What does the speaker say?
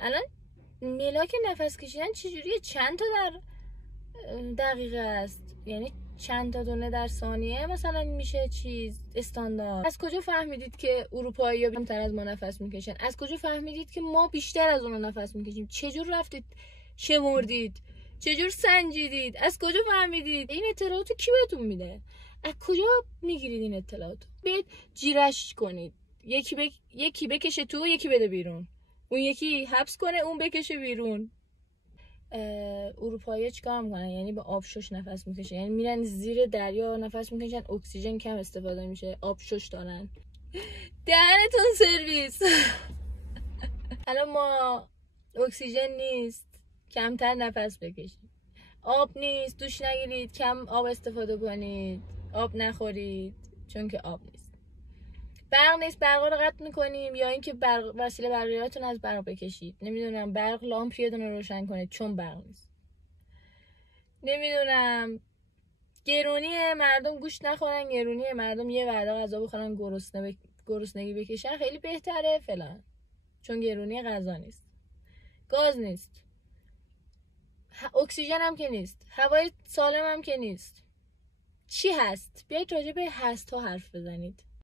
الان ملاک نفس کشیدن چجوریه؟ چند تا در دقیقه است؟ یعنی چند تا دونه در ثانیه مثلا میشه چیز استاندارد؟ از کجا فهمیدید که اروپایی‌ها کمتر از ما نفس میکشن؟ از کجا فهمیدید که ما بیشتر از اونها نفس میکشیم؟ چجور رفتید شمردید؟ چجور سنجیدید؟ از کجا فهمیدید؟ این اطلاعاتو کی بهتون میده؟ از کجا میگیرید این اطلاعاتو؟ بیاید جیرش کنید. یکی بکشه تو، یکی بده بیرون. اون یکی حبس کنه، اون بکشه بیرون. اروپایی‌ها چیکار میکنن؟ یعنی با آبشش نفس میکشن، یعنی میرن زیر دریا نفس میکشن، اکسیژن کم استفاده میشه، آبشش دارن. دهنتون سرویس. الان ما اکسیژن نیست کمتر نفس بکشید، آب نیست دوش نگیرید کم آب استفاده کنید، آب نخورید چون که آب نیست. برق نیست برق رو قطع میکنیم، یا اینکه وسیله برقیاتون از برق بکشید. نمیدونم برق لامپ یه دونه روشن کنید چون برق نیست. نمیدونم گرونی مردم گوشت نخورن، گرونی مردم یه وعده غذا بخورن گرسنگی بکشن خیلی بهتره فلان، چون گرونی غذا نیست، گاز نیست، اکسیژن هم که نیست، هوای سالم هم که نیست. چی هست؟ بیایید راجع به هست ها حرف بزنید.